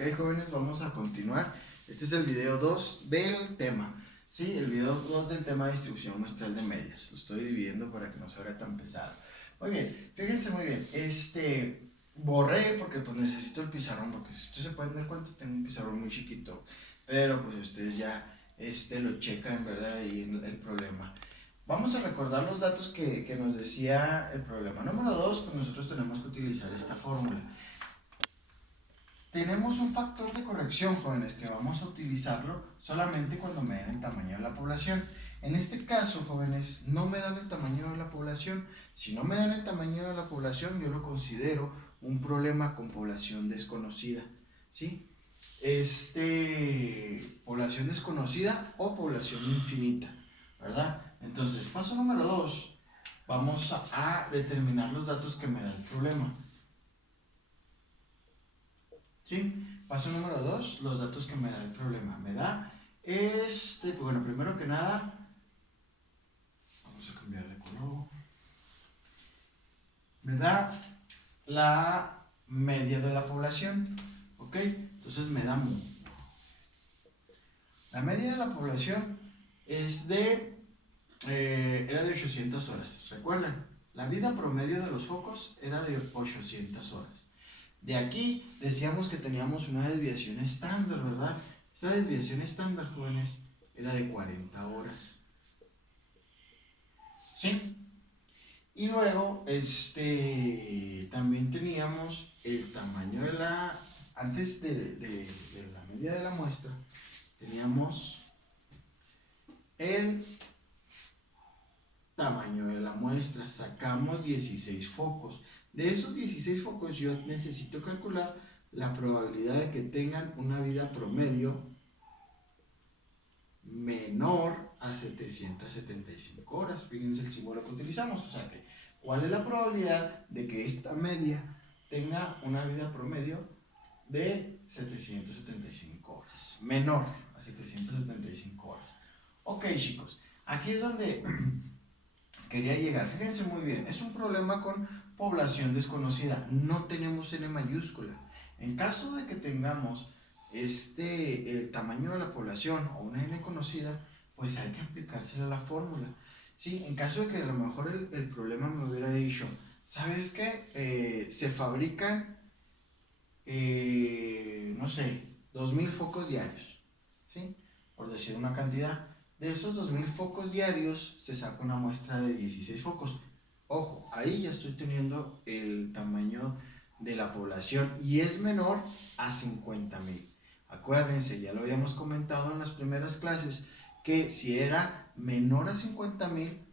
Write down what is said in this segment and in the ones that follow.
Ok, jóvenes, vamos a continuar. Este es el video 2 del tema. Sí, el video 2 del tema de distribución muestral de medias. Lo estoy dividiendo para que no salga tan pesado. Muy bien, fíjense muy bien. Borré porque pues necesito el pizarrón, porque si ustedes se pueden dar cuenta tengo un pizarrón muy chiquito. Pero pues ustedes ya lo checan, ¿verdad? Ahí el problema. Vamos a recordar los datos que nos decía el problema. Número 2, pues nosotros tenemos que utilizar esta fórmula. Tenemos un factor de corrección, jóvenes, que vamos a utilizarlo solamente cuando me den el tamaño de la población. En este caso, jóvenes, no me dan el tamaño de la población. Si no me dan el tamaño de la población, yo lo considero un problema con población desconocida, ¿sí? Población desconocida o población infinita, ¿verdad? Entonces, paso número 2, vamos a determinar los datos que me da el problema. ¿Sí? Paso número 2, los datos que me da el problema. Me da pues bueno, primero que nada, vamos a cambiar de color. Me da la media de la población, ¿ok? Entonces me da mu. La media de la población es era de 800 horas. Recuerden, la vida promedio de los focos era de 800 horas. De aquí decíamos que teníamos una desviación estándar, ¿verdad? Esa desviación estándar, jóvenes, era de 40 horas. ¿Sí? Y luego, también teníamos el tamaño de antes de la media de la muestra, teníamos el tamaño de la muestra. Sacamos 16 focos. De esos 16 focos yo necesito calcular la probabilidad de que tengan una vida promedio menor a 775 horas. Fíjense el símbolo que utilizamos. O sea que, ¿cuál es la probabilidad de que esta media tenga una vida promedio de 775 horas? Menor a 775 horas. Ok, chicos, aquí es donde quería llegar. Fíjense muy bien, es un problema con población desconocida. No tenemos N mayúscula. En caso de que tengamos el tamaño de la población o una N conocida, pues hay que aplicársela a la fórmula. ¿Sí? En caso de que a lo mejor el problema me hubiera dicho, ¿sabes qué? Se fabrican, no sé, 2000 focos diarios, ¿sí? Por decir una cantidad. De esos 2000 focos diarios se saca una muestra de 16 focos. Ojo, ahí ya estoy teniendo el tamaño de la población y es menor a 50,000. Acuérdense, ya lo habíamos comentado en las primeras clases, que si era menor a 50,000,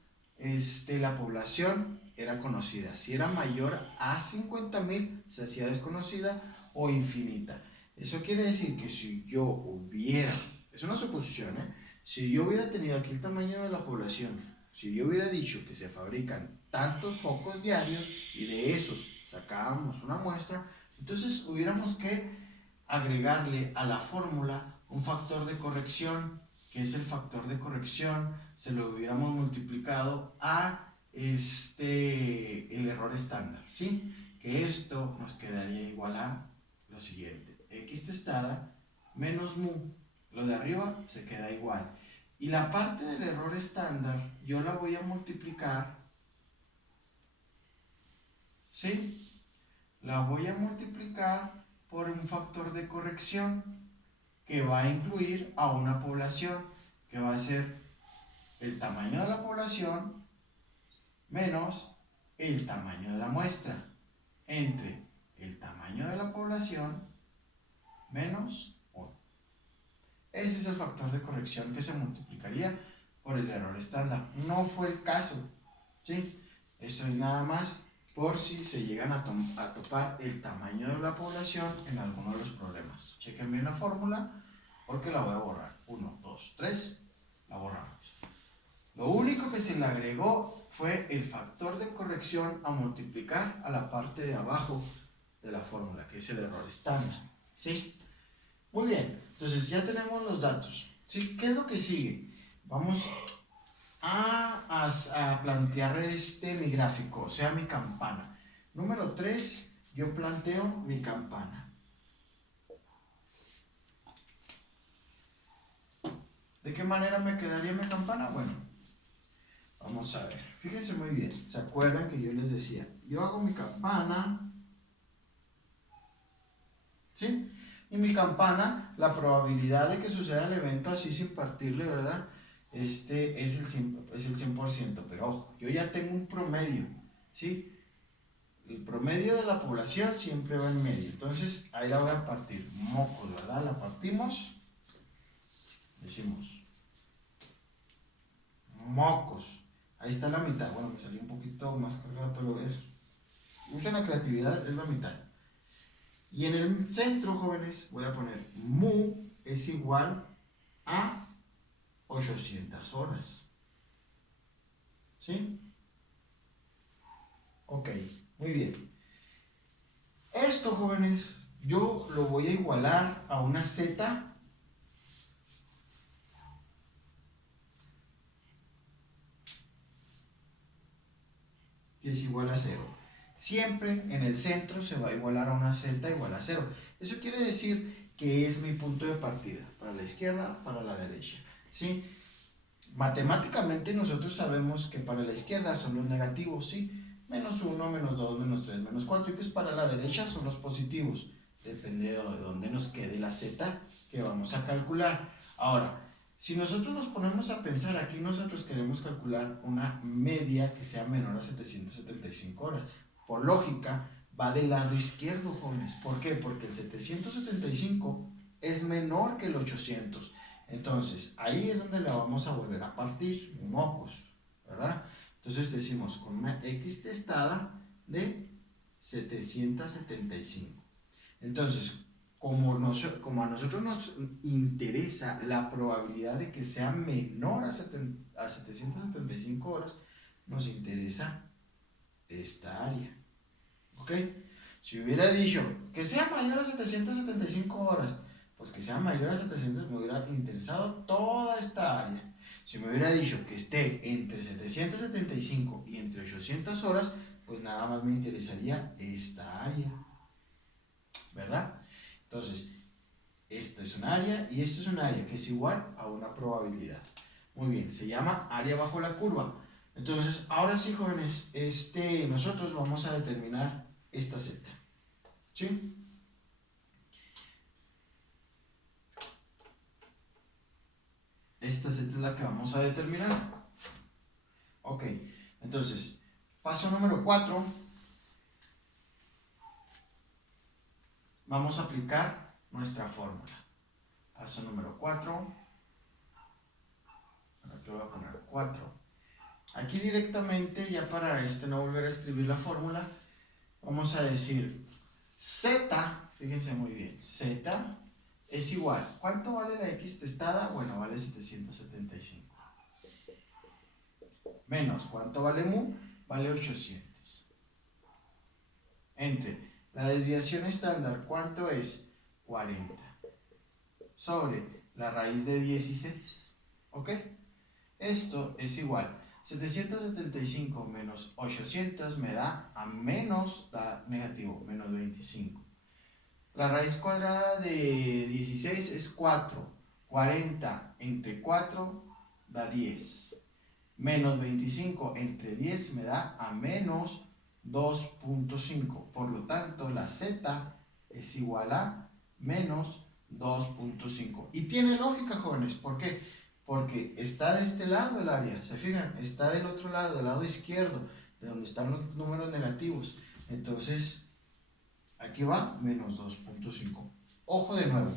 la población era conocida. Si era mayor a 50,000, se hacía desconocida o infinita. Eso quiere decir que si yo hubiera, es una suposición, si yo hubiera tenido aquí el tamaño de la población, si yo hubiera dicho que se fabrican tantos focos diarios y de esos sacábamos una muestra, entonces hubiéramos que agregarle a la fórmula un factor de corrección, que es el factor de corrección, se lo hubiéramos multiplicado a el error estándar, ¿sí? Que esto nos quedaría igual a lo siguiente: x testada menos mu. Lo de arriba se queda igual. Y la parte del error estándar yo la voy a multiplicar, ¿sí? La voy a multiplicar por un factor de corrección que va a incluir a una población, que va a ser el tamaño de la población menos el tamaño de la muestra, entre el tamaño de la población menos 1. Ese es el factor de corrección que se multiplicaría por el error estándar. No fue el caso, ¿sí? Esto es nada más por si se llegan a topar el tamaño de la población en alguno de los problemas. Chequen bien la fórmula porque la voy a borrar. 1, 2, 3, la borramos. Lo único que se le agregó fue el factor de corrección a multiplicar a la parte de abajo de la fórmula, que es el error estándar, ¿sí? Muy bien, entonces ya tenemos los datos, ¿sí? ¿Qué es lo que sigue? Vamos a plantear mi gráfico, o sea, mi campana. Número 3, yo planteo mi campana. qué manera me quedaría mi campana? Bueno, vamos a ver. Fíjense muy bien. ¿Se acuerdan que yo les decía? Yo hago mi campana, ¿sí? Y mi campana, la probabilidad de que suceda el evento así sin partirle, ¿verdad? Es el 100%, pero ojo, yo ya tengo un promedio, ¿sí? El promedio de la población siempre va en medio, entonces ahí la voy a partir, mocos, ¿verdad? La partimos, decimos, mocos, ahí está la mitad, bueno, me salió un poquito más cargado, pero es, usen la creatividad, es la mitad. Y en el centro, jóvenes, voy a poner mu es igual a 800 horas. ¿Sí? Ok, muy bien. Esto, jóvenes, yo lo voy a igualar a una z que es igual a 0. Siempre en el centro se va a igualar a una z igual a 0. Eso quiere decir que es mi punto de partida, para la izquierda, para la derecha. ¿Sí? Matemáticamente nosotros sabemos que para la izquierda son los negativos, ¿sí? Menos 1, menos 2, menos 3, menos 4, y pues para la derecha son los positivos. Depende de dónde nos quede la z que vamos a calcular. Ahora, si nosotros nos ponemos a pensar, aquí nosotros queremos calcular una media que sea menor a 775 horas. Por lógica, va del lado izquierdo, jóvenes. ¿Por qué? Porque el 775 es menor que el 800. Entonces, ahí es donde la vamos a volver a partir, mocos, ¿verdad? Entonces decimos con una x testada de 775. Entonces, como a nosotros nos interesa la probabilidad de que sea menor a 775 horas, nos interesa esta área. ¿Ok? Si hubiera dicho que sea mayor a 775 horas, pues que sea mayor a 700, me hubiera interesado toda esta área. Si me hubiera dicho que esté entre 775 y entre 800 horas, pues nada más me interesaría esta área, ¿verdad? Entonces, esta es un área y esto es un área que es igual a una probabilidad. Muy bien, se llama área bajo la curva. Entonces, ahora sí, jóvenes, nosotros vamos a determinar esta z. ¿Sí? Esta z es la que vamos a determinar. Ok, entonces, paso número 4. Vamos a aplicar nuestra fórmula. Paso número 4. Aquí voy a poner 4. Aquí directamente, ya para no volver a escribir la fórmula, vamos a decir z, fíjense muy bien, z es igual. ¿Cuánto vale la x testada? Bueno, vale 775. Menos, ¿cuánto vale mu? Vale 800. Entre la desviación estándar, ¿cuánto es? 40. Sobre la raíz de 16. ¿Ok? Esto es igual. 775 menos 800 me da a menos, da negativo, menos 25. La raíz cuadrada de 16 es 4. 40 entre 4 da 10. Menos 25 entre 10 me da a menos 2.5. Por lo tanto, la z es igual a menos 2.5. Y tiene lógica, jóvenes. ¿Por qué? Porque está de este lado el área. ¿Se fijan? Está del otro lado, del lado izquierdo, de donde están los números negativos. Entonces, aquí va menos 2.5. Ojo de nuevo.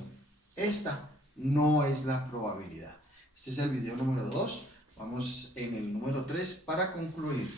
Esta no es la probabilidad. Este es el video número 2. Vamos en el número 3 para concluir.